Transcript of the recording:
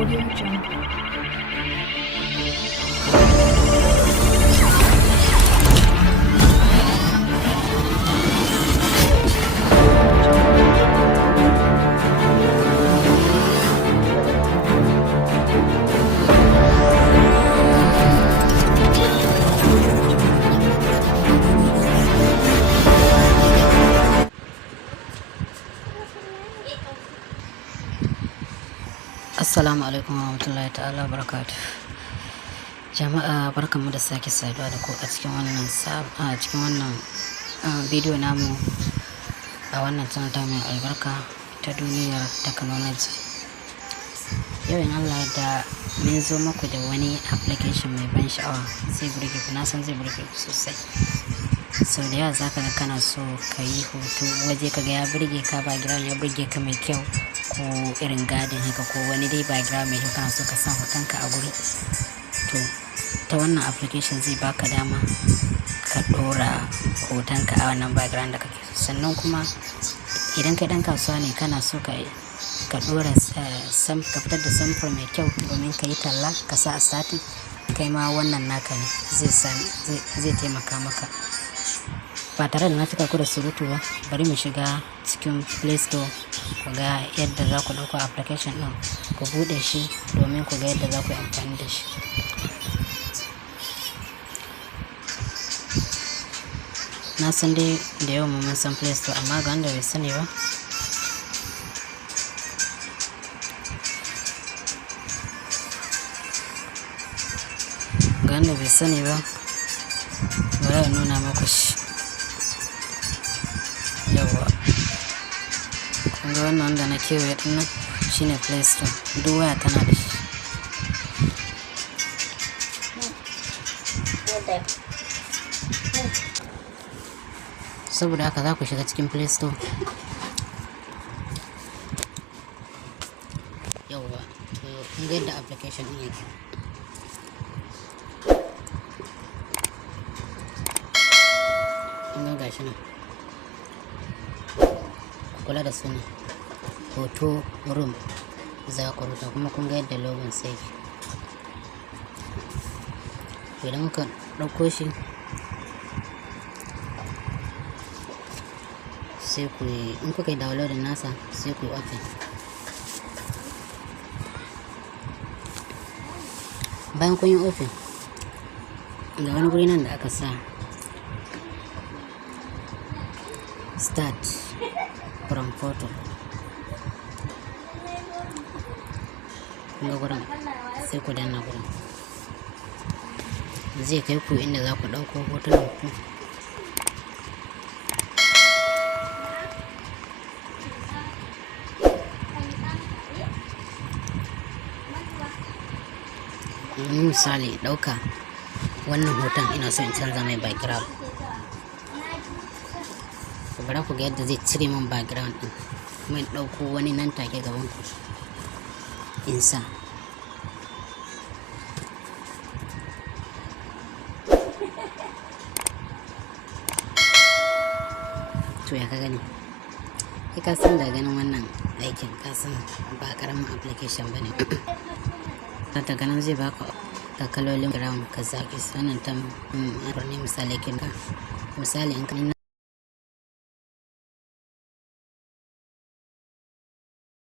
Audio Jungle. Assalamu alaikum warahmatullahi ta'ala barakatuh. Jama'a barkanmu da sake saduwa da ku a cikin wannan bidiyo namu a wannan channel ta mai albarka ta duniyar technology. Yau in Allah da mun zo muku da wani application mai ban sha'awa, zai burge ku, na san zai burge ku sosai. Sau da yawa zaka ga kana so ka yi hoto waje kaga ya burge ka, background ya burge ka mai kyau, ko irin garden haka, ko wani dai background mai kyau kana so ka sa hotonka a guri. To ta wannan application zai baka dama ka ɗora hotonka a wannan background da kake so. Sannan kuma idan kai ɗan kasuwa ne kana so ka ɗora ka fitar da samfur mai kyau domin ka yi talla ka sa a sati, kai ma wannan naka ne, zai taimaka maka. Ba tare da na cika ku da surutu ba, bari mu shiga cikin Play Store ku ga yadda za ku ɗauko application ɗin, ku buɗe shi domin ku ga yadda za ku yi amfani da shi. Na san dai da yawan mun san Play Store, amma ga wanda bai sani ba, bari a nuna maku shi. Yawwa, kun ga wannan wanda na kewaye ɗin nan shine Play Store, duk waya tana da shi. Saboda haka za ku shiga cikin Play Store. Yawwa, to kun ga yadda application ɗin yake. Kun ga gashi nan, kula da suna hoto room za ku rubuta, kuma kun ga yadda logon sai yake. Idan muka ɗauko shi sai ku yi, in kuka yi downloading nasa sai ku yi open. Bayan kun yi open, ga wani guri nan da aka sa start from photo. Kun ga gurin, sai ku danna gurin, zai kai ku inda za ku ɗauko hotunan ku. Misali ɗauka wannan hoton ina so in canza mai background, bari ku ga yadda zai cire min background ɗin, kuma in ɗauko wani nan take gaban ku in sa. To ya ka gani? Ka san da ganin wannan aikin ka san ba karamin application bane. Daga nan zai baka kalolin ground ka zaki sanin ta ne misali in